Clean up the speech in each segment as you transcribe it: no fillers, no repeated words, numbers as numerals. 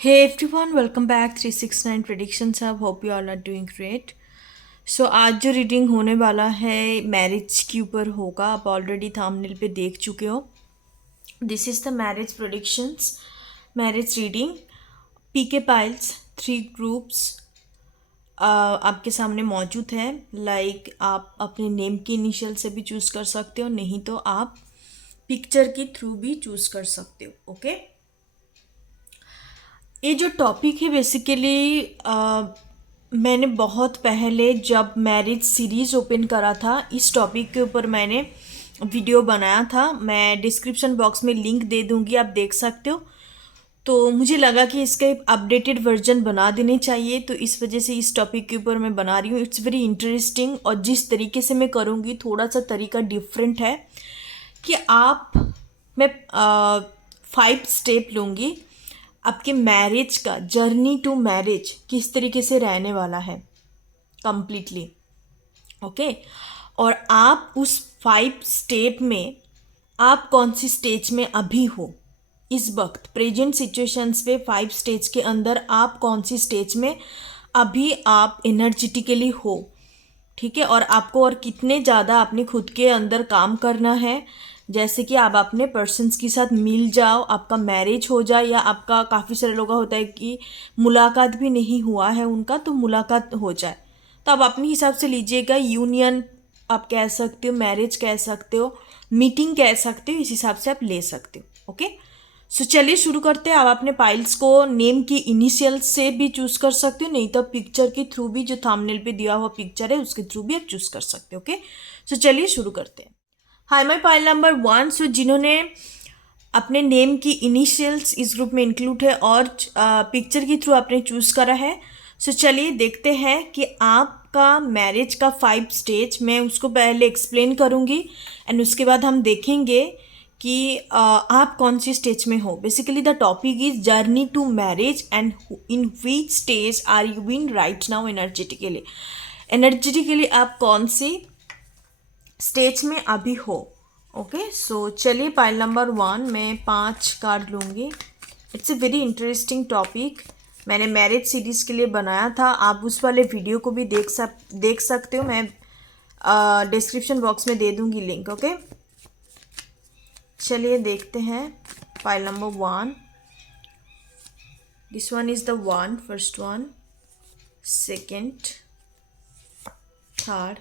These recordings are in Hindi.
Hey everyone, welcome back 369 Predictions Hub. Hope you all are doing great. आज जो रीडिंग होने वाला है मैरिज के ऊपर होगा. आप ऑलरेडी थंबनेल पे देख चुके हो. This is the marriage predictions, marriage reading. Pick a piles, 3 groups आपके सामने मौजूद है. आप अपने नेम की इनिशियल से भी चूज़ कर सकते हो, नहीं तो आप पिक्चर के थ्रू भी चूज़ कर सकते हो. ओके. ये जो टॉपिक है बेसिकली मैंने बहुत पहले जब मैरिज सीरीज़ ओपन करा था इस टॉपिक के ऊपर मैंने वीडियो बनाया था. मैं डिस्क्रिप्शन बॉक्स में लिंक दे दूंगी, आप देख सकते हो. तो मुझे लगा कि इसका एक अपडेटेड वर्जन बना देने चाहिए, तो इस वजह से इस टॉपिक के ऊपर मैं बना रही हूँ. इट्स वेरी इंटरेस्टिंग और जिस तरीके से मैं करूँगी थोड़ा सा तरीका डिफरेंट है कि मैं 5 स्टेप लूँगी. आपके मैरिज का जर्नी टू मैरिज किस तरीके से रहने वाला है कंप्लीटली. ओके. और आप उस 5 स्टेप में आप कौन सी स्टेज में अभी हो इस वक्त प्रेजेंट सिचुएशंस पे. 5 स्टेज के अंदर आप कौन सी स्टेज में अभी आप एनर्जेटिकली हो. ठीक है. और आपको और कितने ज़्यादा अपने खुद के अंदर काम करना है. जैसे कि आप अपने पर्सन्स के साथ मिल जाओ, आपका मैरिज हो जाए, या आपका काफ़ी सारे लोगों का होता है कि मुलाकात भी नहीं हुआ है उनका, तो मुलाकात हो जाए. तो आप अपने हिसाब से लीजिएगा. यूनियन आप कह सकते हो, मैरिज कह सकते हो, मीटिंग कह सकते हो, इस हिसाब से आप ले सकते हो. ओके. चलिए शुरू करते हैं. आप अपने पाइल्स को नेम की इनिशियल से भी चूज कर सकते हो, नहीं तो पिक्चर के थ्रू भी, जो थंबनेल पे दिया हुआ पिक्चर है उसके थ्रू भी आप चूज कर सकते हो. ओके. चलिए शुरू करते हैं. हाय माय पाइल नंबर 1. जिन्होंने अपने नेम की इनिशियल्स इस ग्रुप में इंक्लूड है और पिक्चर के थ्रू आपने चूज करा है. चलिए देखते हैं कि आपका मैरिज का 5 स्टेज, मैं उसको पहले एक्सप्लेन करूँगी एंड उसके बाद हम देखेंगे कि आप कौन सी स्टेज में हो. Basically the topic is journey to marriage and in which stage are you in right now energetically. Energetically आप कौन सी स्टेज में अभी हो. ओके. चलिए पाइल नंबर 1 मैं 5 कार्ड लूँगी. It's a very interesting topic. मैंने मैरिज सीरीज़ के लिए बनाया था. आप उस वाले वीडियो को भी देख सकते हो. मैं डिस्क्रिप्शन बॉक्स में दे दूँगी लिंक. ओके. चलिए देखते हैं. File number 1. This one is the one, first one, second, third,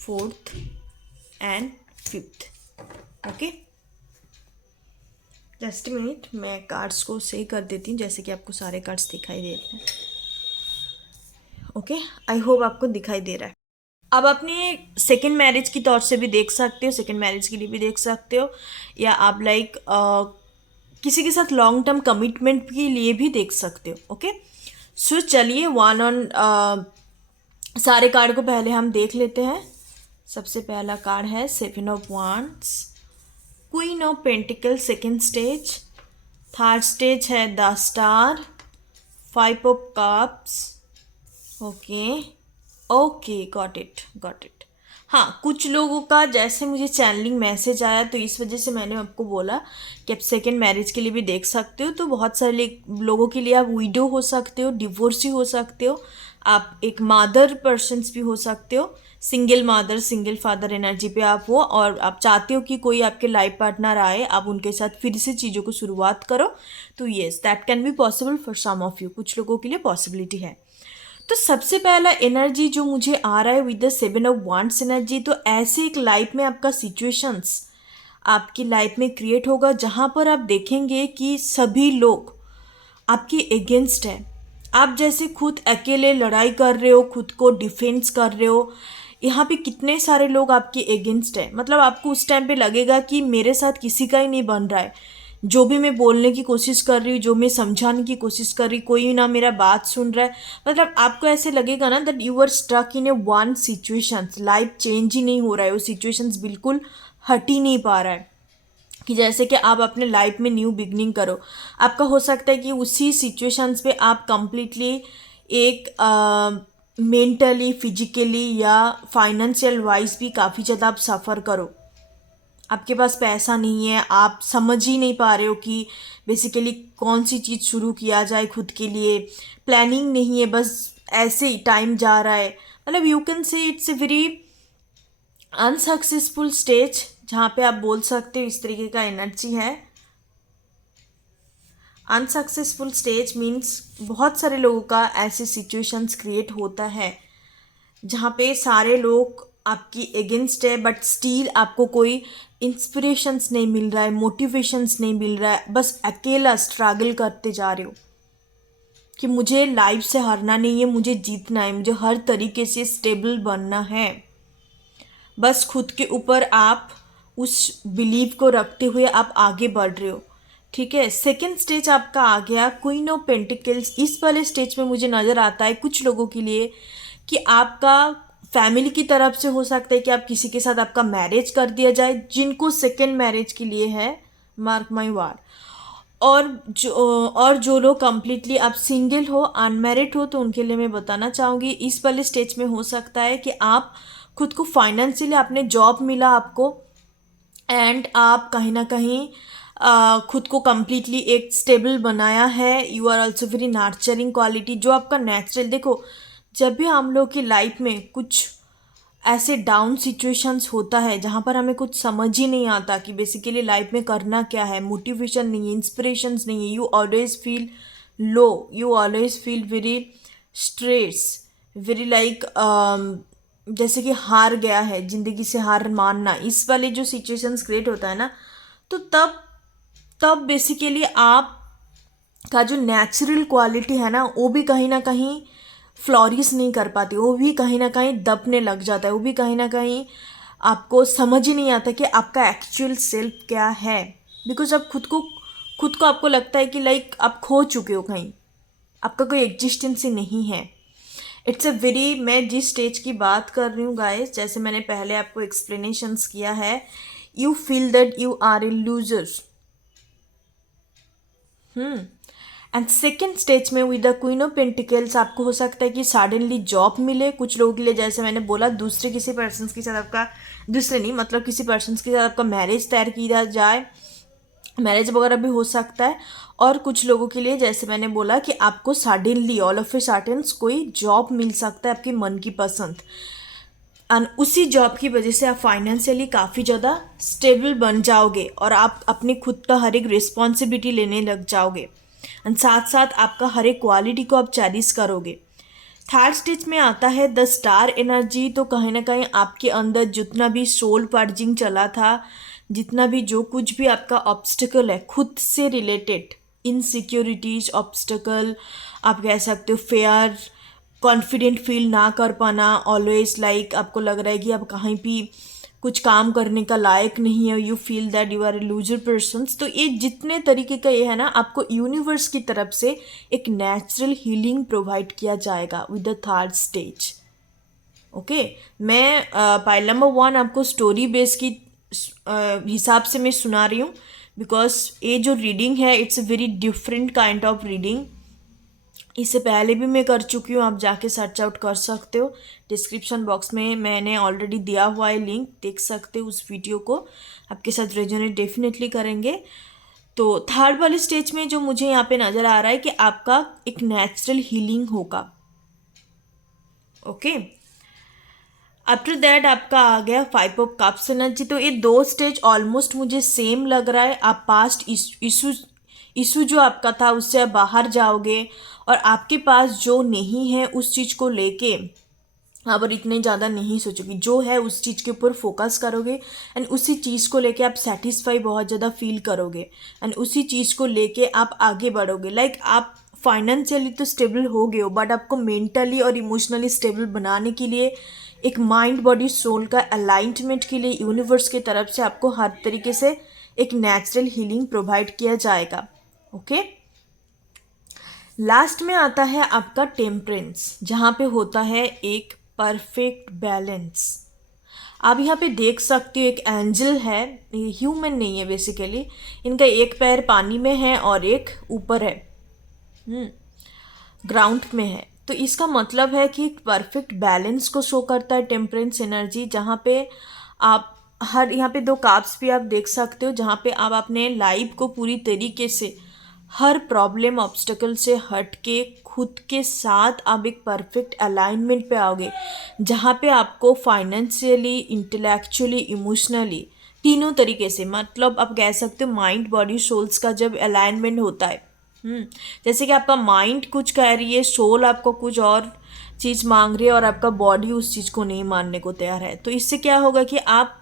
fourth and fifth. Okay. Just minute, मैं कार्ड्स को सही कर देती हूँ जैसे कि आपको सारे कार्ड्स दिखाई दे रहे हैं. ओके. आई होप आपको दिखाई दे रहा है. अब अपने सेकेंड मैरिज की तौर से भी देख सकते हो, सेकेंड मैरिज के लिए भी देख सकते हो, या आप किसी के साथ लॉन्ग टर्म कमिटमेंट के लिए भी देख सकते हो. ओके. चलिए वन ऑन सारे कार्ड को पहले हम देख लेते हैं. सबसे पहला कार्ड है 7 of wands, queen of pentacle second stage. Third stage है the star, 5 of cups. Okay. Okay, got it, got it. हाँ, कुछ लोगों का जैसे मुझे चैनलिंग मैसेज आया तो इस वजह से मैंने आपको बोला कि आप सेकेंड मैरिज के लिए भी देख सकते हो. तो बहुत सारे लोगों के लिए आप विडो हो सकते हो, डिवोर्सी हो सकते हो, आप एक मादर पर्सन्स भी हो सकते हो, सिंगल मादर सिंगल फादर एनर्जी पे आप हो और आप चाहते हो कि कोई आपके लाइफ पार्टनर आए, आप उनके साथ फिर से चीज़ों को शुरुआत करो. तो yes, that can be possible for some of you. कुछ लोगों के लिए पॉसिबिलिटी है. तो सबसे पहला एनर्जी जो मुझे आ रहा है with the 7 of wands energy, तो ऐसे एक लाइफ में आपका सिचुएशंस आपकी लाइफ में क्रिएट होगा जहाँ पर आप देखेंगे कि सभी लोग आपके अगेंस्ट है. आप जैसे खुद अकेले लड़ाई कर रहे हो, खुद को डिफेंस कर रहे हो, यहाँ पे कितने सारे लोग आपके अगेंस्ट है. मतलब आपको उस टाइम पे लगेगा कि मेरे साथ किसी का ही नहीं बन रहा है. जो भी मैं बोलने की कोशिश कर रही हूँ, जो मैं समझाने की कोशिश कर रही, कोई ना मेरा बात सुन रहा है. मतलब आपको ऐसे लगेगा ना that you are stuck in a one situations. Life change ही नहीं हो रहा है, वो सिचुएशंस बिल्कुल हट ही नहीं पा रहा है. कि जैसे कि आप अपने लाइफ में न्यू बिगनिंग करो. आपका हो सकता है कि उसी सिचुएशंस पे आप कंप्लीटली एक मेंटली, फिजिकली या फाइनेंशियल वाइज भी काफ़ी ज़्यादा आप सफ़र करो. आपके पास पैसा नहीं है, आप समझ ही नहीं पा रहे हो कि बेसिकली कौन सी चीज़ शुरू किया जाए खुद के लिए, प्लानिंग नहीं है, बस ऐसे ही टाइम जा रहा है, मतलब you can say it's a very unsuccessful stage, जहाँ पे आप बोल सकते हो इस तरीके का एनर्जी है। अनसक्सेसफुल स्टेज मीन्स बहुत सारे लोगों का ऐसे सिचुएशंस क्रिएट होता है जहाँ पे सारे लोग आपकी अगेंस्ट है, बट स्टिल आपको कोई इंस्पिरेशंस नहीं मिल रहा है, मोटिवेशंस नहीं मिल रहा है, बस अकेला स्ट्रगल करते जा रहे हो कि मुझे लाइफ से हारना नहीं है, मुझे जीतना है, मुझे हर तरीके से स्टेबल बनना है। बस खुद के ऊपर आप उस बिलीव को रखते हुए आप आगे बढ़ रहे हो, ठीक है। सेकेंड स्टेज आपका आ गया क्वीन ऑफ पेंटिकल्स। इस वाले स्टेज में मुझे नज़र आता है कुछ लोगों के लिए कि आपका फैमिली की तरफ से हो सकता है कि आप किसी के साथ आपका मैरिज कर दिया जाए, जिनको सेकेंड मैरिज के लिए है, मार्क माई वर्ड। और जो लोग कम्प्लीटली आप सिंगल हो, अनमैरिड हो, तो उनके लिए मैं बताना चाहूँगी इस वाले स्टेज में हो सकता है कि आप खुद को फाइनेंशियली, आपने जॉब मिला आपको, एंड आप कहीं ना कहीं खुद को कम्प्लीटली एक स्टेबल बनाया है। You are also very nurturing quality, जो आपका नेचुरल। देखो, जब भी हम लोग की लाइफ में कुछ ऐसे डाउन सिचुएशंस होता है जहाँ पर हमें कुछ समझ ही नहीं आता कि बेसिकली लाइफ में करना क्या है, मोटिवेशन नहीं है, इंस्पिरेशंस नहीं है, you always feel low, you always feel very stress, very like जैसे कि हार गया है, ज़िंदगी से हार मानना, इस वाले जो सिचुएशंस क्रिएट होता है ना, तो तब तब बेसिकली आप का जो नेचुरल क्वालिटी है ना, वो भी कहीं ना कहीं फ्लॉरिश नहीं कर पाती, वो भी कहीं ना कहीं दबने लग जाता है, वो भी कहीं ना कहीं आपको समझ ही नहीं आता कि आपका एक्चुअल सेल्फ क्या है। बिकॉज आप खुद को आपको लगता है कि लाइक आप खो चुके हो, कहीं आपका कोई एग्जिस्टेंस ही नहीं है। इट्स अ वेरी, मैं जिस स्टेज की बात कर रही हूँ गाइस, जैसे मैंने पहले आपको एक्सप्लेनेशंस किया है, you feel that you are a loser. And second stage में with the queen of pentacles आपको हो सकता है कि सडनली जॉब मिले कुछ लोगों के लिए, जैसे मैंने बोला, दूसरे किसी पर्सन के साथ आपका, दूसरे नहीं मतलब किसी पर्सन के साथ आपका मैरिज तय किया जाए, मैरिज वगैरह भी हो सकता है। और कुछ लोगों के लिए जैसे मैंने बोला कि आपको suddenly all of a sudden कोई जॉब मिल सकता है आपकी मन की पसंद, एंड उसी जॉब की वजह से आप फाइनेंशियली काफ़ी ज़्यादा स्टेबल बन जाओगे और आप अपनी खुद का हर एक रिस्पॉन्सिबिलिटी लेने लग जाओगे, एंड साथ साथ आपका हर एक क्वालिटी को आप चेरिश करोगे। थर्ड स्टेज में आता है द स्टार एनर्जी। तो कहीं ना कहीं आपके अंदर जितना भी सोल पर्जिंग चला था, जितना भी जो कुछ भी आपका ऑब्स्टिकल है खुद से रिलेटेड, इनसिक्योरिटीज, ऑब्स्टिकल, आप कह सकते हो फेयर, कॉन्फिडेंट फील ना कर पाना, ऑलवेज लाइक आपको लग रहा है कि आप कहीं भी कुछ काम करने का लायक नहीं है, you feel that you are a loser person. तो ये जितने तरीके का ये है ना, आपको यूनिवर्स की तरफ से एक नेचुरल हीलिंग प्रोवाइड किया जाएगा with the third stage. Okay, मैं पाइल नंबर 1 आपको स्टोरी बेस की हिसाब से मैं सुना रही हूँ, बिकॉज ये जो रीडिंग है it's a very different kind of reading. इससे पहले भी मैं कर चुकी हूँ, आप जाके सर्च आउट कर सकते हो, डिस्क्रिप्शन बॉक्स में मैंने ऑलरेडी दिया हुआ है लिंक, देख सकते हो उस वीडियो को, आपके साथ रेजोनेट डेफिनेटली करेंगे। तो थर्ड वाले स्टेज में जो मुझे यहाँ पे नज़र आ रहा है कि आपका एक नेचुरल हीलिंग होगा। ओके, आफ्टर दैट आपका आ गया 5 ऑफ कप्स एनर्जी। तो ये दो स्टेज ऑलमोस्ट मुझे सेम लग रहा है। आप पास्ट इशू जो आपका था उससे आप बाहर जाओगे और आपके पास जो नहीं है उस चीज़ को लेके आप और इतने ज़्यादा नहीं सोचोगे, जो है उस चीज़ के ऊपर फोकस करोगे, एंड उसी चीज़ को लेके आप सेटिस्फाई बहुत ज़्यादा फील करोगे, एंड उसी चीज़ को लेके आप आगे बढ़ोगे। लाइक आप फाइनेंशियली तो स्टेबल हो गए हो, बट आपको मेंटली और इमोशनली स्टेबल बनाने के लिए, एक माइंड बॉडी सोल का अलाइनमेंट के लिए यूनिवर्स की तरफ से आपको हर तरीके से एक नेचुरल हीलिंग प्रोवाइड किया जाएगा। ओके, लास्ट में आता है आपका टेम्परेंस, जहाँ पे होता है एक परफेक्ट बैलेंस। आप यहाँ पे देख सकते हो एक एंजल है, ह्यूमन नहीं है बेसिकली, इनका एक पैर पानी में है और एक ऊपर है, ग्राउंड में है। तो इसका मतलब है कि परफेक्ट बैलेंस को शो करता है टेम्परेंस एनर्जी, जहाँ पे आप हर यहाँ पे 2 कार्ड्स भी आप देख सकते हो, जहाँ पे आप अपने लाइफ को पूरी तरीके से हर प्रॉब्लम ऑब्स्टेकल से हट के खुद के साथ आप एक परफेक्ट अलाइनमेंट पे आओगे, जहाँ पे आपको फाइनेंशियली, इंटेलेक्चुअली, इमोशनली, तीनों तरीके से, मतलब आप कह सकते हो माइंड बॉडी सोल्स का जब अलाइनमेंट होता है। जैसे कि आपका माइंड कुछ कह रही है, सोल आपको कुछ और चीज़ मांग रही है, और आपका बॉडी उस चीज़ को नहीं मानने को तैयार है, तो इससे क्या होगा कि आप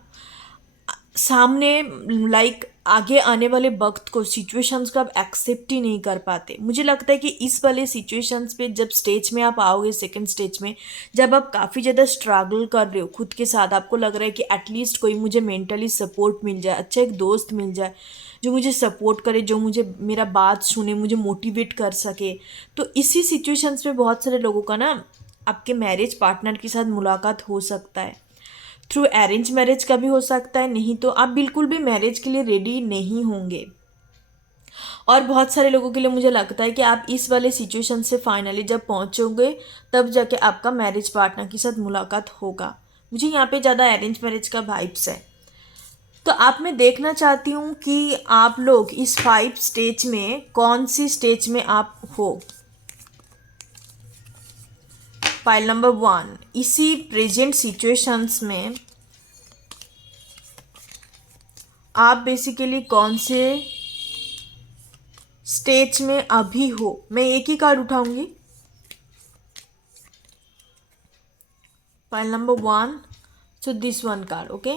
सामने आगे आने वाले वक्त को, सिचुएशंस को आप एक्सेप्ट ही नहीं कर पाते। मुझे लगता है कि इस वाले सिचुएशंस पे जब स्टेज में आप आओगे, सेकंड स्टेज में, जब आप काफ़ी ज़्यादा स्ट्रगल कर रहे हो खुद के साथ, आपको लग रहा है कि एटलीस्ट कोई मुझे मेंटली सपोर्ट मिल जाए, अच्छा एक दोस्त मिल जाए जो मुझे सपोर्ट करे, जो मुझे मेरा बात सुने, मुझे मोटिवेट कर सके, तो इसी सिचुएशंस में बहुत सारे लोगों का ना आपके मैरिज पार्टनर के साथ मुलाकात हो सकता है। थ्रू अरेंज मैरिज का भी हो सकता है, नहीं तो आप बिल्कुल भी मैरिज के लिए रेडी नहीं होंगे। और बहुत सारे लोगों के लिए मुझे लगता है कि आप इस वाले सिचुएशन से फाइनली जब पहुंचोगे, तब जाके आपका मैरिज पार्टनर के साथ मुलाकात होगा। मुझे यहाँ पे ज़्यादा अरेंज मैरिज का वाइब्स है। तो आप मैं देखना चाहती हूँ कि आप लोग इस 5 स्टेज में कौन सी स्टेज में आप हो। पाइल नंबर 1, इसी प्रेजेंट सिचुएशंस में आप बेसिकली कौन से स्टेज में अभी हो। मैं एक ही कार्ड उठाऊंगी। Pile number 1, so this one card, okay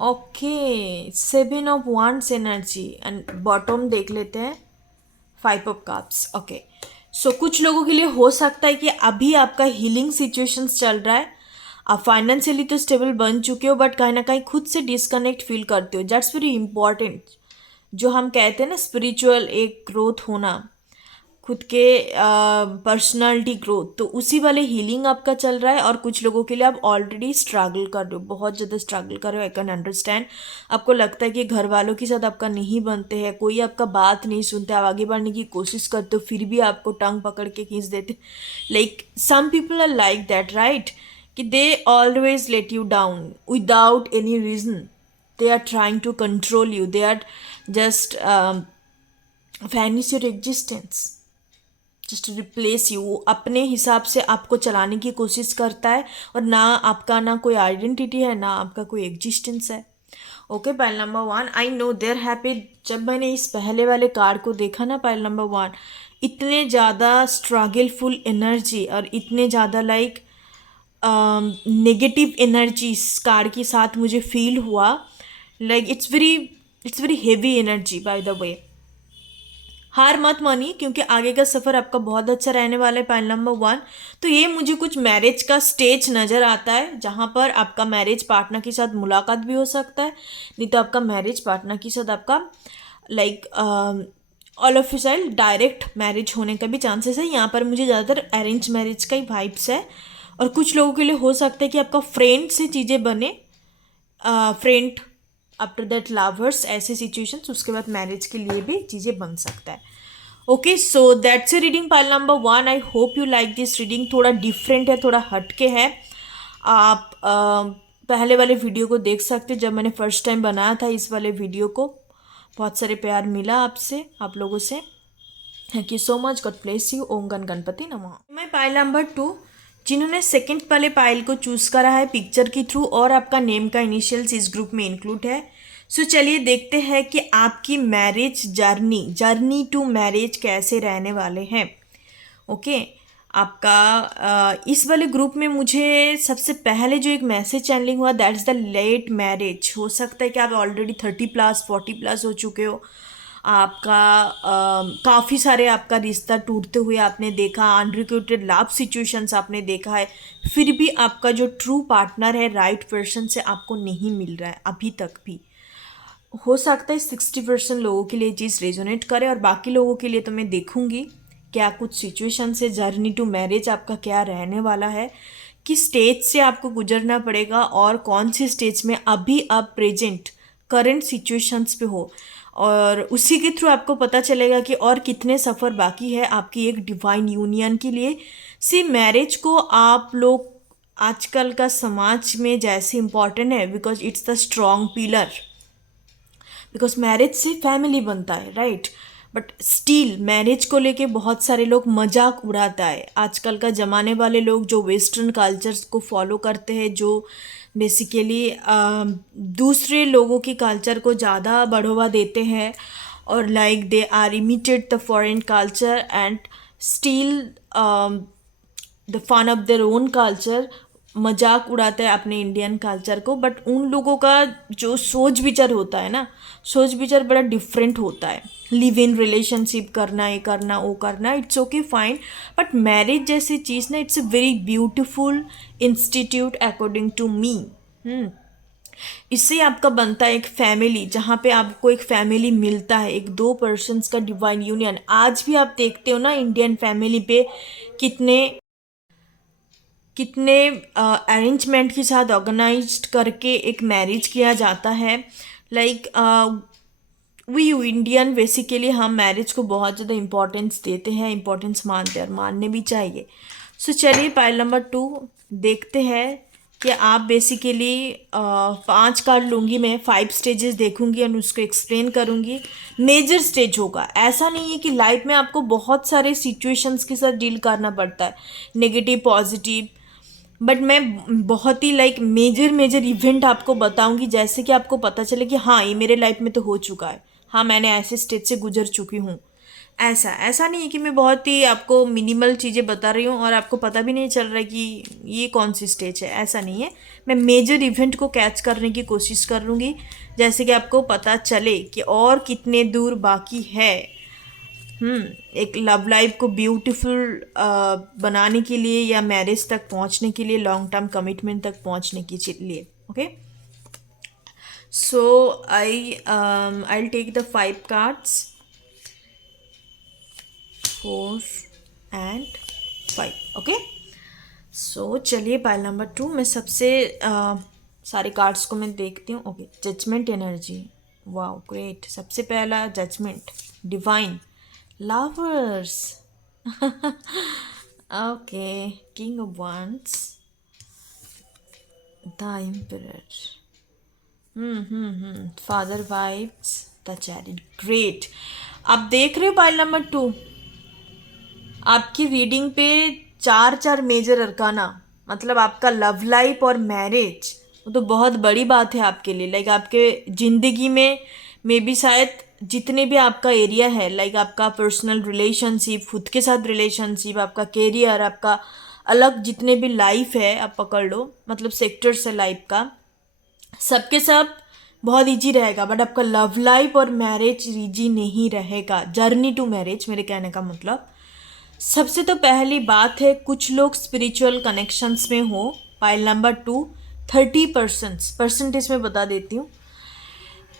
okay, 7 of wands energy, and bottom देख लेते हैं 5 ऑफ कप्स, ओके। सो कुछ लोगों के लिए हो सकता है कि अभी आपका हीलिंग सिचुएशंस चल रहा है, आप फाइनेंशियली तो स्टेबल बन चुके हो, बट कहीं ना कहीं खुद से डिस्कनेक्ट फील करते हो। That's very important. जो हम कहते हैं ना स्पिरिचुअल एक ग्रोथ होना, खुद के पर्सनालिटी ग्रोथ, तो उसी वाले हीलिंग आपका चल रहा है। और कुछ लोगों के लिए आप ऑलरेडी स्ट्रगल कर रहे हो, बहुत ज़्यादा स्ट्रगल कर रहे हो। I can understand. आपको लगता है कि घर वालों के साथ आपका नहीं बनते हैं, कोई आपका बात नहीं सुनते, आप आगे बढ़ने की कोशिश करते हो, फिर भी आपको टंग पकड़ के खींच देते। Like some people are like that, right, कि they always let you down without any reason. they are trying to control you, they are just vanish your existence, just replace you। वो अपने हिसाब से आपको चलाने की कोशिश करता है, और ना आपका ना कोई आइडेंटिटी है, ना आपका कोई एग्जिस्टेंस है। Okay, pile number 1, I know they're happy. जब मैंने इस पहले वाले कार्ड को देखा ना, पाइल नंबर 1, इतने ज़्यादा स्ट्रगलफुल एनर्जी और इतने ज़्यादा नेगेटिव एनर्जी इस कार्ड के साथ मुझे फील हुआ। Like it's very heavy energy. Bye the वे, हार मत मानिए, क्योंकि आगे का सफ़र आपका बहुत अच्छा रहने वाला है। पाइल नंबर 1, तो ये मुझे कुछ मैरिज का स्टेज नज़र आता है, जहाँ पर आपका मैरिज पार्टनर के साथ मुलाकात भी हो सकता है, नहीं तो आपका मैरिज पार्टनर के साथ आपका all of side direct marriage होने का भी चांसेस है। यहाँ पर मुझे ज़्यादातर अरेंज मैरिज का ही वाइब्स है। और कुछ लोगों के लिए हो सकता है कि आपका फ्रेंड से चीज़ें बने, फ्रेंड आफ्टर दैट लवर्स, ऐसे सिचुएशंस, उसके बाद मैरिज के लिए भी चीज़ें बन सकता है। Okay, so that's a reading pile number 1। I hope you like this reading. थोड़ा डिफरेंट है, थोड़ा हटके है। आप पहले वाले वीडियो को देख सकते हो, जब मैंने फर्स्ट टाइम बनाया था इस वाले वीडियो को। बहुत सारे प्यार मिला आपसे, आप लोगों से। Thank you so much. God bless you. ओम गण गणपति नमः। मैं पाइल नंबर 2, जिन्होंने सेकंड वाले पाइल को चूज़ करा है पिक्चर के थ्रू, और आपका नेम का इनिशियल्स इस ग्रुप में इंक्लूड है। सो चलिए देखते हैं कि आपकी मैरिज जर्नी टू मैरिज कैसे रहने वाले हैं। ओके, आपका इस वाले ग्रुप में मुझे सबसे पहले जो एक मैसेज चैनलिंग हुआ, दैट्स द लेट मैरिज। हो सकता है कि आप ऑलरेडी 30+ 40+ हो चुके हो। आपका काफ़ी सारे आपका रिश्ता टूटते हुए आपने देखा, अनरिक्रूटेड लव सिचुएशंस आपने देखा है, फिर भी आपका जो ट्रू पार्टनर है, राइट पर्सन से आपको नहीं मिल रहा है अभी तक भी। हो सकता है 60% लोगों के लिए चीज़ रेजोनेट करे, और बाकी लोगों के लिए तो मैं देखूंगी क्या कुछ सिचुएशन से जर्नी टू मैरिज आपका क्या रहने वाला है, किस स्टेज से आपको गुजरना पड़ेगा, और कौन सी स्टेज में अभी आप प्रेजेंट करंट सिचुएशंस पे हो, और उसी के थ्रू आपको पता चलेगा कि और कितने सफ़र बाकी है आपकी एक डिवाइन यूनियन के लिए। सी मैरिज को आप लोग आजकल का समाज में जैसे इम्पोर्टेंट है, because it's the strong pillar, because marriage से फैमिली बनता है, राइट। बट स्टिल मैरिज को लेके बहुत सारे लोग मजाक उड़ाता है। आजकल का ज़माने वाले लोग जो वेस्टर्न कल्चर्स को फॉलो करते हैं, जो बेसिकली दूसरे लोगों की कल्चर को ज़्यादा बढ़ावा देते हैं, और like they are imitated the foreign culture and still the fun of their own culture, मजाक उड़ाता है अपने इंडियन कल्चर को। बट उन लोगों का जो सोच विचार होता है ना, सोच विचार बड़ा डिफरेंट होता है। लिव इन रिलेशनशिप करना, ये करना, वो करना, it's okay fine. But marriage जैसी चीज़ ना, it's a very beautiful institute according to me. इससे आपका बनता है एक फैमिली, जहाँ पे आपको एक फैमिली मिलता है, एक दो पर्सन्स का डिवाइन यूनियन। आज भी आप देखते हो ना इंडियन फैमिली पे कितने कितने अरेंजमेंट के साथ ऑर्गेनाइज्ड करके एक मैरिज किया जाता है। लाइक वी इंडियन बेसिकली हम मैरिज को बहुत ज़्यादा इम्पोर्टेंस देते हैं, इम्पोर्टेंस मानते हैं, और मानने भी चाहिए। सो चलिए पाइल नंबर 2 देखते हैं कि आप बेसिकली 5 कार्ड लूँगी मैं, 5 स्टेजेस देखूँगी और उसको एक्सप्लेन करूँगी। मेजर स्टेज होगा, ऐसा नहीं है कि लाइफ में आपको बहुत सारे सिचुएशंस के साथ डील करना पड़ता है, नेगेटिव पॉजिटिव। बट मैं बहुत ही लाइक मेजर मेजर इवेंट आपको बताऊंगी, जैसे कि आपको पता चले कि हाँ ये मेरे लाइफ में तो हो चुका है, हाँ मैंने ऐसे स्टेज से गुजर चुकी हूँ। ऐसा ऐसा नहीं है कि मैं बहुत ही आपको मिनिमल चीज़ें बता रही हूँ और आपको पता भी नहीं चल रहा है कि ये कौन सी स्टेज है, ऐसा नहीं है। मैं मेजर इवेंट को कैच करने की कोशिश करूँगी, जैसे कि आपको पता चले कि और कितने दूर बाकी है एक लव लाइफ को ब्यूटीफुल बनाने के लिए, या मैरिज तक पहुंचने के लिए, लॉन्ग टर्म कमिटमेंट तक पहुंचने के लिए। Okay, so I take the 5 cards, 4 and 5। Okay, so चलिए पाइल नंबर 2 में सबसे सारे कार्ड्स को मैं देखती हूँ। Okay, judgement energy, wow great. सबसे पहला judgement, divine, lovers. Okay, king of wands, the emperor, father vibes, the chariot, great। आप देख रहे हो पाइल नंबर 2, आपकी रीडिंग पे 4 मेजर अरकाना, मतलब आपका लव लाइफ और मैरिज, वो तो बहुत बड़ी बात है आपके लिए। लाइक आपके ज़िंदगी में भी शायद जितने भी आपका एरिया है, लाइक आपका पर्सनल रिलेशनशिप, खुद के साथ रिलेशनशिप, आपका कैरियर, आपका अलग जितने भी लाइफ है आप पकड़ लो, मतलब सेक्टर्स है लाइफ का, सबके सब बहुत इजी रहेगा। बट आपका लव लाइफ और मैरिज इजी नहीं रहेगा। जर्नी टू मैरिज मेरे कहने का मतलब, सबसे तो पहली बात है कुछ लोग स्पिरिचुअल कनेक्शंस में हो। पाइल नंबर 2 परसेंटेज में बता देती हूँ।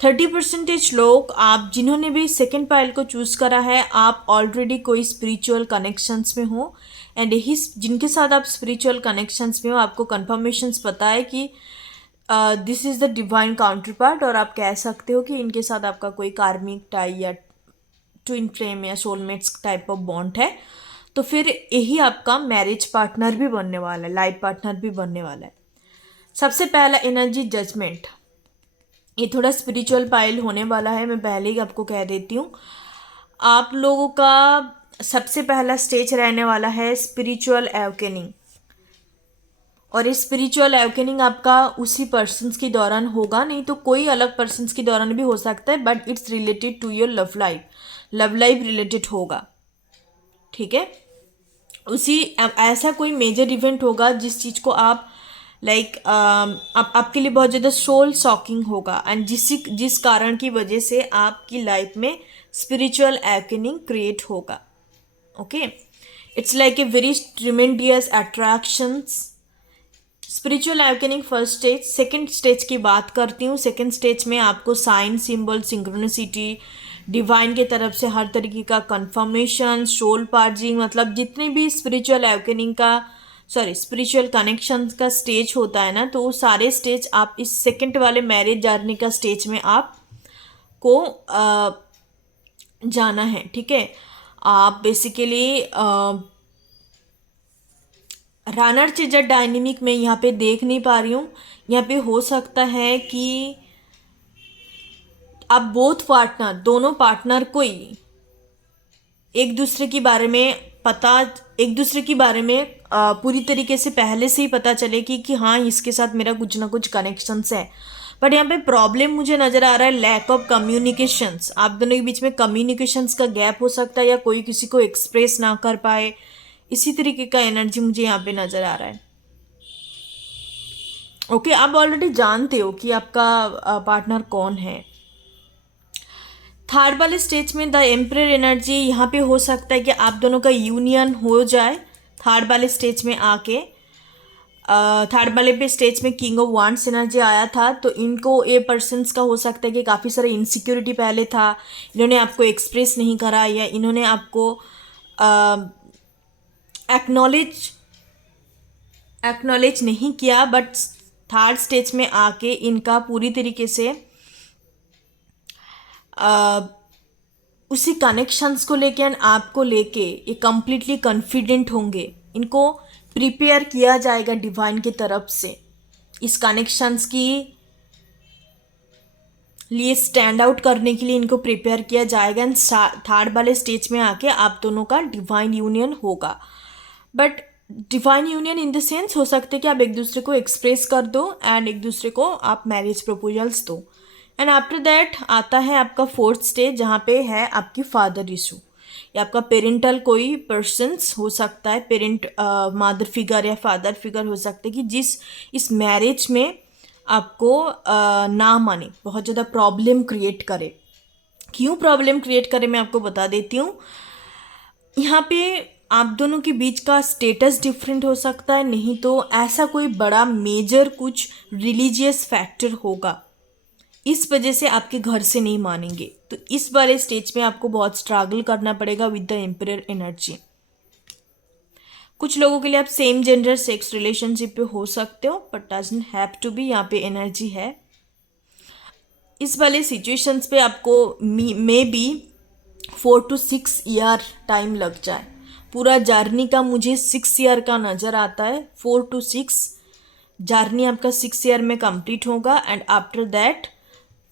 30% लोग, आप जिन्होंने भी सेकेंड पाइल को चूज़ करा है, आप ऑलरेडी कोई स्पिरिचुअल कनेक्शंस में हो। एंड यही जिनके साथ आप स्पिरिचुअल कनेक्शंस में हो, आपको कन्फर्मेशंस पता है कि this is the divine counter part, और आप कह सकते हो कि इनके साथ आपका कोई कार्मिक टाई या ट्विन फ्लेम या सोलमेट्स टाइप ऑफ बॉन्ड है। तो फिर यही आपका मैरिज पार्टनर भी बनने वाला है, लाइफ पार्टनर भी बनने वाला है। सबसे पहला एनर्जी जजमेंट, ये थोड़ा स्पिरिचुअल पाइल होने वाला है, मैं पहले ही आपको कह देती हूँ। आप लोगों का सबसे पहला स्टेज रहने वाला है स्पिरिचुअल अवेकनिंग, और ये स्पिरिचुअल अवेकनिंग आपका उसी पर्सन्स के दौरान होगा, नहीं तो कोई अलग पर्सन्स के दौरान भी हो सकता है, but it's related to your love life related होगा, ठीक है। उसी ऐसा कोई मेजर इवेंट होगा जिस चीज़ को आप लाइक आपके लिए बहुत ज़्यादा सोल शॉकिंग होगा, एंड जिस कारण की वजह से आपकी लाइफ में स्पिरिचुअल अवेकनिंग क्रिएट होगा। Okay, it's like a very tremendous attractions. Spiritual awakening first stage. Second stage की बात करती हूँ। सेकंड स्टेज में आपको साइन, सिंबल, सिंक्रोनिसिटी, डिवाइन की तरफ से हर तरीके का कंफर्मेशन, सोल पार्जिंग, मतलब जितने भी स्पिरिचुअल अवेकनिंग का स्पिरिचुअल कनेक्शन का स्टेज होता है ना, तो वो सारे स्टेज आप इस सेकंड वाले मैरिज जर्नी का स्टेज में आपको जाना है, ठीक है। आप बेसिकली रानर चेजर डायनेमिक में यहाँ पे देख नहीं पा रही हूँ। यहाँ पे हो सकता है कि आप बोथ पार्टनर, दोनों पार्टनर को ही एक दूसरे के बारे में पता, एक दूसरे के बारे में पूरी तरीके से पहले से ही पता चले कि हाँ इसके साथ मेरा कुछ ना कुछ कनेक्शंस है। बट यहाँ पे प्रॉब्लम मुझे नज़र आ रहा है लैक ऑफ कम्युनिकेशंस। आप दोनों के बीच में कम्युनिकेशंस का गैप हो सकता है, या कोई किसी को एक्सप्रेस ना कर पाए, इसी तरीके का एनर्जी मुझे यहाँ पे नज़र आ रहा है। ओके, आप ऑलरेडी जानते हो कि आपका पार्टनर कौन है। थर्ड वाले स्टेज में द एम्परर एनर्जी, यहाँ पे हो सकता है कि आप दोनों का यूनियन हो जाए थर्ड वाले स्टेज में आके। थर्ड वाले पे स्टेज में किंग ऑफ वांड्स एनर्जी आया था, तो इनको ए पर्सन्स का हो सकता है कि काफ़ी सारा इनसिक्योरिटी पहले था, इन्होंने आपको एक्सप्रेस नहीं करा, या इन्होंने आपको एक्नॉलेज नहीं किया। बट थर्ड स्टेज में आके इनका पूरी तरीके से उसी कनेक्शंस को लेके एंड आपको लेके ये कम्प्लीटली कॉन्फिडेंट होंगे। इनको प्रिपेयर किया जाएगा डिवाइन की तरफ से, इस कनेक्शंस की लिए स्टैंड आउट करने के लिए इनको प्रिपेयर किया जाएगा। एंड थर्ड वाले स्टेज में आके आप दोनों का डिवाइन यूनियन होगा। But divine union in the sense हो सकते हैं कि आप एक दूसरे को एक्सप्रेस कर दो एंड एक दूसरे को आप मैरिज प्रपोजल्स दो। एंड आफ्टर दैट आता है आपका फोर्थ स्टेज, जहाँ पे है आपकी फादर इशू, या आपका पेरेंटल कोई पर्सन्स हो सकता है, पेरेंट मदर फिगर या फादर फिगर हो सकते हैं कि जिस इस मैरिज में आपको ना माने, बहुत ज़्यादा प्रॉब्लम क्रिएट करे। क्यों प्रॉब्लम क्रिएट करे मैं आपको बता देती हूँ। यहाँ पे आप दोनों के बीच का स्टेटस डिफरेंट हो सकता है, नहीं तो ऐसा कोई बड़ा मेजर कुछ रिलीजियस फैक्टर होगा, इस वजह से आपके घर से नहीं मानेंगे। तो इस वाले स्टेज में आपको बहुत स्ट्रगल करना पड़ेगा विद द एम्परर एनर्जी। कुछ लोगों के लिए आप सेम जेंडर सेक्स रिलेशनशिप पे हो सकते हो, but doesn't have to be, यहाँ पे एनर्जी है। इस वाले सिचुएशंस पे आपको maybe 4 to 6 year time लग जाए। पूरा जर्नी का मुझे 6 ईयर का नज़र आता है। 4 to 6 जर्नी आपका 6 ईयर में कंप्लीट होगा। And after that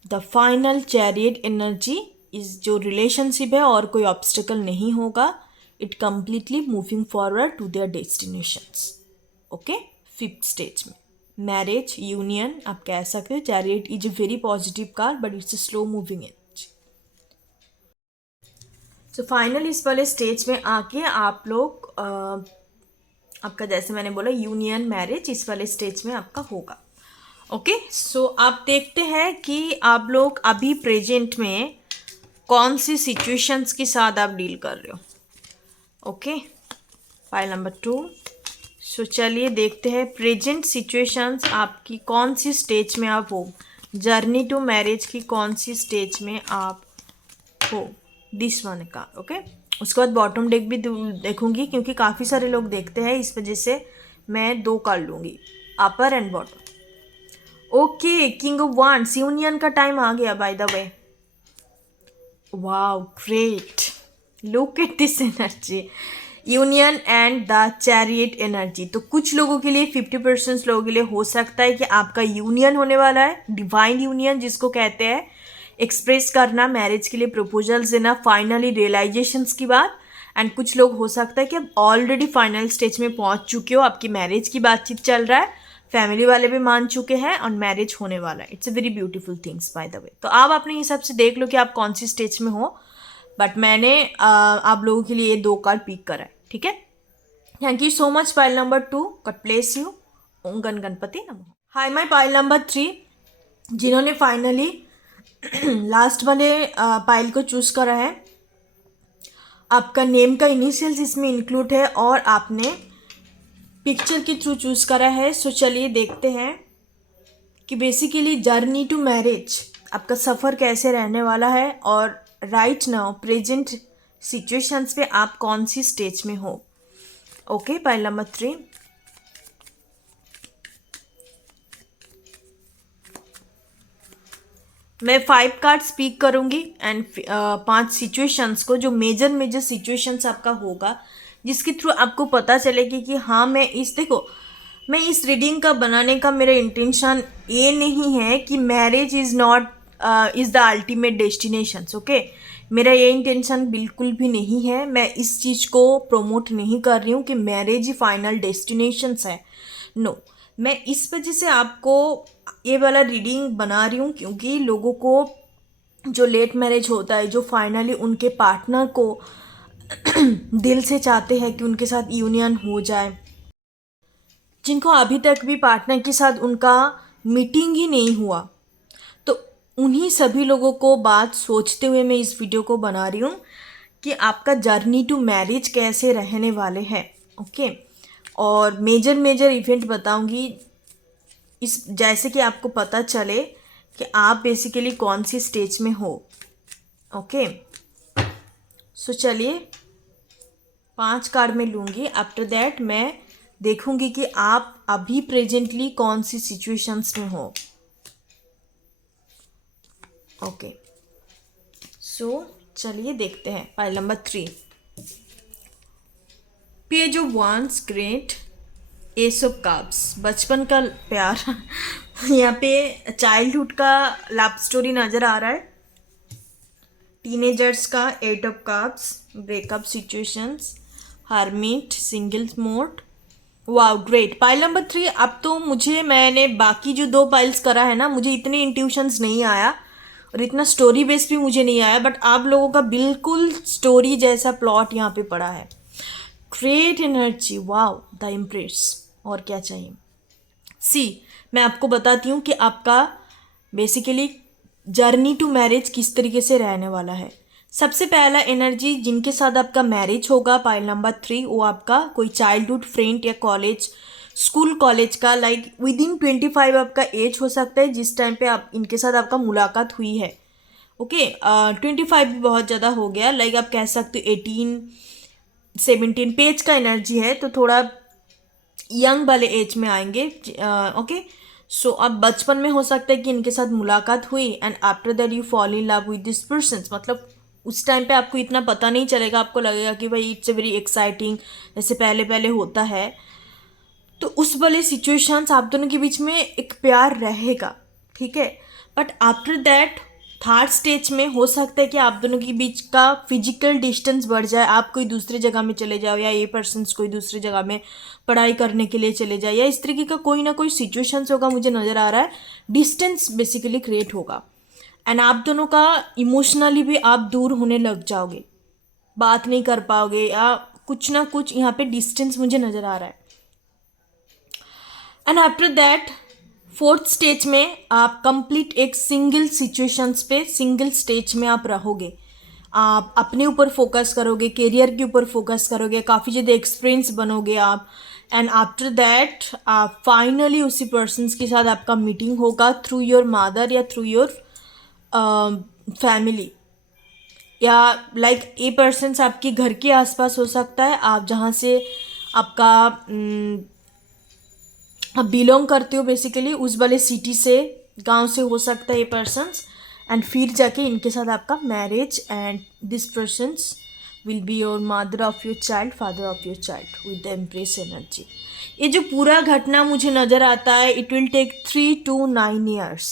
the final chariot energy इस जो रिलेशनशिप है और कोई ऑब्स्टिकल नहीं होगा, it completely moving forward to their destinations. Okay, fifth stage में मैरिज यूनियन आप कह सकते हो। Chariot is a very positive card, but it's a slow moving energy. So final इस वाले स्टेज में आके आप लोग आपका जैसे मैंने बोला यूनियन मैरिज इस वाले स्टेज में आपका होगा। ओके, सो आप देखते हैं कि आप लोग अभी प्रेजेंट में कौन सी सिचुएशंस के साथ आप डील कर रहे हो। Okay, file number 2। सो चलिए देखते हैं प्रेजेंट सिचुएशंस आपकी कौन सी स्टेज में आप हो, जर्नी टू मैरिज की कौन सी स्टेज में आप हो, दिस वन का। ओके, उसके बाद बॉटम डेक भी देखूंगी क्योंकि काफ़ी सारे लोग देखते हैं, इस वजह से मैं 2 कर लूँगी, upper and bottom. Okay, king of wands union का टाइम आ गया by the way. Wow, great, look at this energy, union and the chariot energy. तो कुछ लोगों के लिए 50% लोगों के लिए हो सकता है कि आपका यूनियन होने वाला है, डिवाइन यूनियन जिसको कहते हैं, एक्सप्रेस करना, मैरिज के लिए प्रपोजल्स देना, फाइनली रियलाइजेशंस की बात। एंड कुछ लोग हो सकता है कि आप ऑलरेडी फाइनल स्टेज में पहुंच चुके हो, आपकी मैरिज की बातचीत चल रहा है, फैमिली वाले भी मान चुके हैं और मैरिज होने वाला है। It's a very beautiful things by the वे। तो आप अपने हिसाब से देख लो कि आप कौन सी स्टेज में हो, बट मैंने आप लोगों के लिए 2 कार्ड पिक करा है, ठीक है। Thank you so much pile number 2, god bless you, ओम गण गणपति नमः। हाय माय पाइल नंबर 3, जिन्होंने फाइनली लास्ट वाले पाइल को चूज करा है, आपका नेम का इनिशियल्स इसमें इंक्लूड है और आपने पिक्चर के थ्रू चूज करा है। सो चलिए देखते हैं कि बेसिकली जर्नी टू मैरिज आपका सफ़र कैसे रहने वाला है और राइट नाउ प्रेजेंट सिचुएशंस पे आप कौन सी स्टेज में हो। ओके, पाइल नंबर 3, मैं 5 कार्ड स्पीक करूंगी एंड 5 सिचुएशंस को, जो मेजर सिचुएशंस आपका होगा जिसके थ्रू आपको पता चलेगी कि हाँ मैं इस रीडिंग का बनाने का मेरा इंटेंशन ये नहीं है कि marriage is not is the ultimate destinations. Okay, मेरा ये इंटेंशन बिल्कुल भी नहीं है। मैं इस चीज़ को प्रमोट नहीं कर रही हूँ कि मैरिज ही फाइनल डेस्टिनेशंस है। नो, मैं इस वजह से आपको ये वाला रीडिंग बना रही हूँ क्योंकि लोगों को जो लेट मैरिज होता है, जो फाइनली उनके पार्टनर को दिल से चाहते हैं कि उनके साथ यूनियन हो जाए, जिनको अभी तक भी पार्टनर के साथ उनका मीटिंग ही नहीं हुआ, तो उन्हीं सभी लोगों को बात सोचते हुए मैं इस वीडियो को बना रही हूँ कि आपका जर्नी टू मैरिज कैसे रहने वाले हैं। ओके, और मेजर मेजर इवेंट बताऊंगी इस, जैसे कि आपको पता चले कि आप बेसिकली कौन सी स्टेज में हो। ओके, सो चलिए 5 कार्ड में लूँगी। आफ्टर दैट मैं देखूंगी कि आप अभी प्रेजेंटली कौन सी सिचुएशंस में हो। ओके, सो चलिए देखते हैं। Pile number 3, page of wands, great, S of cups, बचपन का प्यार यहाँ पे चाइल्डहुड का लव स्टोरी नज़र आ रहा है। टीनेजर्स का 8 of cups, breakup situations, hermit, single mode. Wow great. Pile number 3, अब तो मैंने बाकी जो 2 पाइल्स करा है ना, मुझे इतने इंट्यूशंस नहीं आया और इतना स्टोरी बेस भी मुझे नहीं आया, बट आप लोगों का बिल्कुल स्टोरी जैसा प्लॉट यहाँ पे पड़ा है। Great energy, wow, the impress, और क्या चाहिए। सी, मैं आपको बताती हूँ कि आपका बेसिकली जर्नी टू मैरिज किस तरीके से रहने वाला है। सबसे पहला एनर्जी, जिनके साथ आपका मैरिज होगा, पाइल नंबर 3, वो आपका कोई चाइल्डहुड फ्रेंड या कॉलेज, स्कूल कॉलेज का, लाइक विद इन 25 आपका एज हो सकता है जिस टाइम पे आप इनके साथ आपका मुलाकात हुई है। ओके, 25 भी बहुत ज़्यादा हो गया, लाइक आप कह सकते हो 18 17 पेज का एनर्जी है, तो थोड़ा यंग वाले एज में आएंगे। ओके, सो अब बचपन में हो सकता है कि इनके साथ मुलाकात हुई and after that you fall in love with this person. मतलब उस टाइम पे आपको इतना पता नहीं चलेगा, आपको लगेगा कि भाई इट्स ए वेरी एक्साइटिंग, जैसे पहले पहले होता है। तो उस वाले सिचुएशंस आप दोनों के बीच में एक प्यार रहेगा, ठीक है। But after that third stage में हो सकता है कि आप दोनों के बीच का फिजिकल डिस्टेंस बढ़ जाए, आप कोई दूसरी जगह में चले जाओ या ये पर्सन्स कोई दूसरी जगह में पढ़ाई करने के लिए चले जाए, या इस तरीके का कोई ना कोई सिचुएशंस होगा, मुझे नज़र आ रहा है। डिस्टेंस बेसिकली क्रिएट होगा एंड आप दोनों का इमोशनली भी आप दूर होने लग जाओगे, बात नहीं कर पाओगे या कुछ ना कुछ यहाँ पे डिस्टेंस मुझे नज़र आ रहा है। And after that fourth stage में आप कंप्लीट एक सिंगल सिचुएशंस पे, सिंगल स्टेज में आप रहोगे। आप अपने ऊपर फोकस करोगे, करियर के ऊपर फोकस करोगे, काफ़ी ज़्यादा एक्सपीरियंस बनोगे आप। एंड आफ्टर दैट आप फाइनली उसी पर्सन के साथ आपका मीटिंग होगा थ्रू योर मदर या थ्रू योर फैमिली, या लाइक ये पर्सन्स आपके घर के आसपास हो सकता है, आप जहाँ से आपका आप बिलोंग करते हो बेसिकली, उस वाले सिटी से, गांव से हो सकता है ये पर्सन्स। एंड फिर जाके इनके साथ आपका marriage and this persons will be your mother of your child, father of your child with the empress energy. ये जो पूरा घटना मुझे नज़र आता है, it will take 3 to 9 years.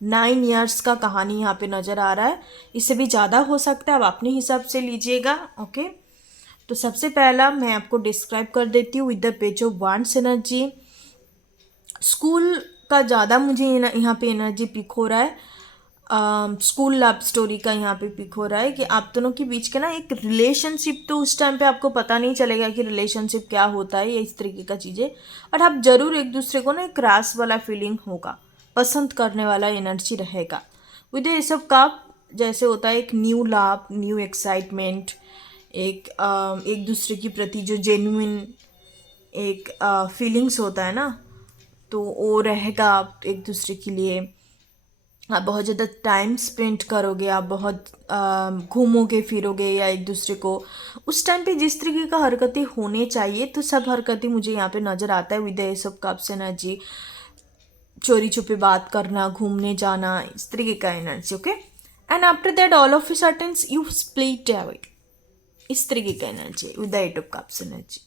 9 years का कहानी यहाँ पे नज़र आ रहा है, इससे भी ज़्यादा हो सकता है, आप अपने हिसाब से लीजिएगा। ओके, तो सबसे पहला मैं आपको डिस्क्राइब कर देती हूँ with the page of wands energy. School का ज़्यादा मुझे यहाँ पे एनर्जी पिक हो रहा है, स्कूल लव स्टोरी का यहाँ पे पिक हो रहा है कि आप दोनों के बीच का ना एक रिलेशनशिप, तो उस टाइम पे आपको पता नहीं चलेगा कि रिलेशनशिप क्या होता है या इस तरीके का चीज़ें, और आप ज़रूर एक दूसरे को ना एक क्रास वाला फीलिंग होगा, पसंद करने वाला एनर्जी रहेगा। विद ये सब का जैसे होता है एक न्यू लव, न्यू एक्साइटमेंट, एक दूसरे के प्रति जो जेन्युइन एक फीलिंग्स होता है ना, तो वो रहेगा आप एक दूसरे के लिए। आप बहुत ज़्यादा टाइम स्पेंड करोगे, आप बहुत घूमोगे फिरोगे या एक दूसरे को उस टाइम पे जिस तरीके का हरकतें होने चाहिए, तो सब हरकतें मुझे यहाँ पे नज़र आता है with the S of cups energy. चोरी छुपे बात करना, घूमने जाना, इस तरीके का energy. Okay, and after that all of a sudden you split away, इस तरीके का energy with the 8 of cups energy.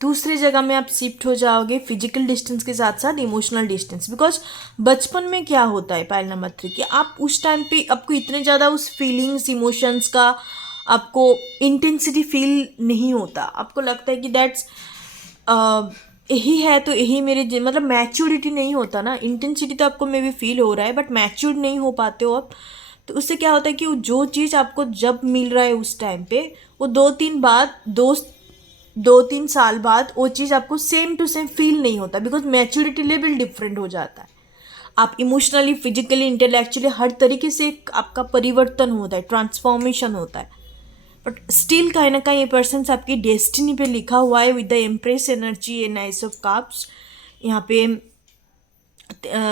दूसरी जगह में आप शिफ्ट हो जाओगे फिजिकल डिस्टेंस के साथ साथ इमोशनल डिस्टेंस, बिकॉज बचपन में क्या होता है पाइल नंबर 3 कि आप उस टाइम पे आपको इतने ज़्यादा उस फीलिंग्स इमोशंस का आपको इंटेंसिटी फील नहीं होता, आपको लगता है कि दैट्स यही है तो यही मेरे मतलब मैच्योरिटी नहीं होता ना, इंटेंसिटी तो आपको मे भी फील हो रहा है बट मैच्योर नहीं हो पाते हो आप। तो उससे क्या होता है कि वो जो चीज़ आपको जब मिल रहा है उस टाइम पे वो 2-3 साल बाद वो चीज़ आपको सेम टू सेम फील नहीं होता, बिकॉज मैच्योरिटी लेवल डिफरेंट हो जाता है। आप इमोशनली फिजिकली इंटेलेक्चुअली हर तरीके से आपका परिवर्तन होता है, ट्रांसफॉर्मेशन होता है, बट स्टिल कहीं ना कहीं ये पर्सन आपकी डेस्टिनी पे लिखा हुआ है with the empress energy and nice of cups. यहाँ पे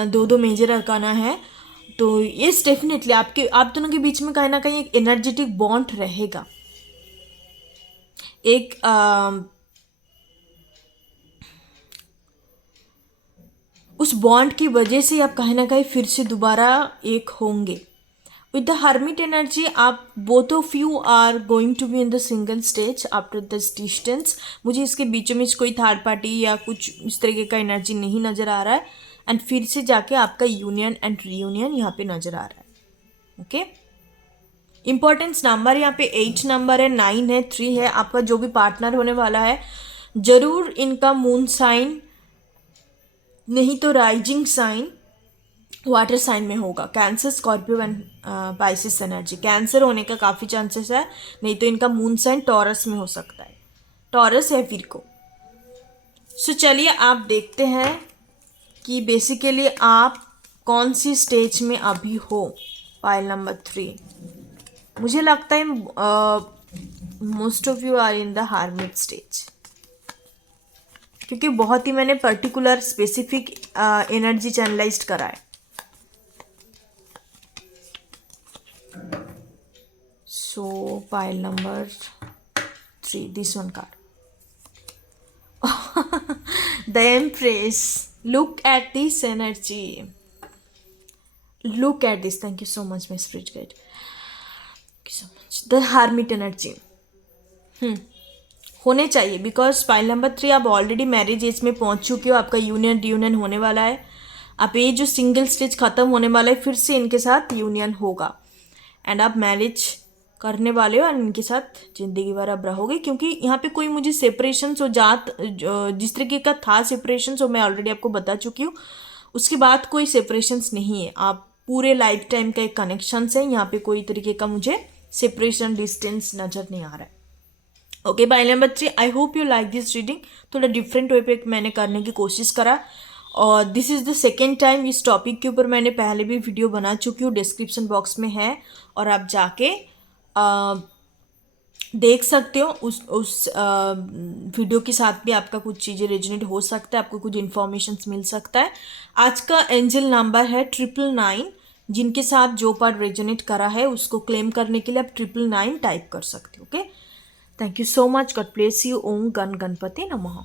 2 मेजर अरकाना है, तो यस डेफिनेटली आप दोनों के बीच में कहीं ना कहीं एक एनर्जेटिक बॉन्ड रहेगा, एक उस बॉन्ड की वजह से आप कहीं ना कहीं फिर से दोबारा एक होंगे। विद द हर्मिट एनर्जी आप both of you are going to be in the single stage after this distance. मुझे इसके बीचों में कोई थर्ड पार्टी या कुछ इस तरीके का एनर्जी नहीं नज़र आ रहा है, एंड फिर से जाके आपका यूनियन एंड रीयूनियन यहाँ पे नज़र आ रहा है। ओके, इंपॉर्टेंस नंबर यहाँ पे 8 नंबर है, 9 है, 3 है। आपका जो भी पार्टनर होने वाला है जरूर इनका मून साइन नहीं तो राइजिंग साइन वाटर साइन में होगा, cancer Scorpio and Pisces energy. Cancer होने का काफ़ी चांसेस है, नहीं तो इनका मून साइन टॉरस में हो सकता है, टॉरस है विर्गो। सो चलिए आप देखते हैं कि बेसिकली आप कौन सी स्टेज में अभी हो। पाइल नंबर 3, मुझे लगता है most of you are in the hermit stage, क्योंकि बहुत ही मैंने पर्टिकुलर स्पेसिफिक एनर्जी चैनलाइज्ड करा है। सो pile number 3, this one card, the empress. Look at this energy, look at this. Thank you so much my spirit guide, so much. The hermit energy होने चाहिए, बिकॉज पाइल नंबर 3 आप ऑलरेडी मैरिज एज में पहुंच चुके हो, आपका यूनियन रीयूनियन होने वाला है। आप ये जो सिंगल स्टेज ख़त्म होने वाला है फिर से इनके साथ यूनियन होगा, एंड आप मैरिज करने वाले हो और इनके साथ ज़िंदगी भर अब रहोगे, क्योंकि यहाँ पे कोई मुझे सेपरेशन हो जात जिस तरीके का था सेपरेशन वो मैं ऑलरेडी आपको बता चुकी हूँ। उसके बाद कोई सेपरेशंस नहीं है, आप पूरे लाइफ टाइम का एक कनेक्शन है। यहाँ पे कोई तरीके का मुझे सेपरेशन डिस्टेंस नज़र नहीं आ रहा है। Okay, pile number 3, I hope you like this reading. थोड़ा डिफरेंट वे पे मैंने करने की कोशिश करा, और this is the second time इस टॉपिक के ऊपर मैंने पहले भी वीडियो बना चुकी हूँ, डिस्क्रिप्शन बॉक्स में है, और आप जाके देख सकते हो। उस वीडियो के साथ भी आपका कुछ चीज़ें रेजोनेट हो सकता है, आपको कुछ इन्फॉर्मेशन मिल सकता है। आज का एंजल नंबर है 999। जिनके साथ जो पार्ट रेजोनेट करा है उसको क्लेम करने के लिए आप 999 टाइप कर सकते हो। Okay, thank you so much, god bless you. ओम गण गणपति नमः।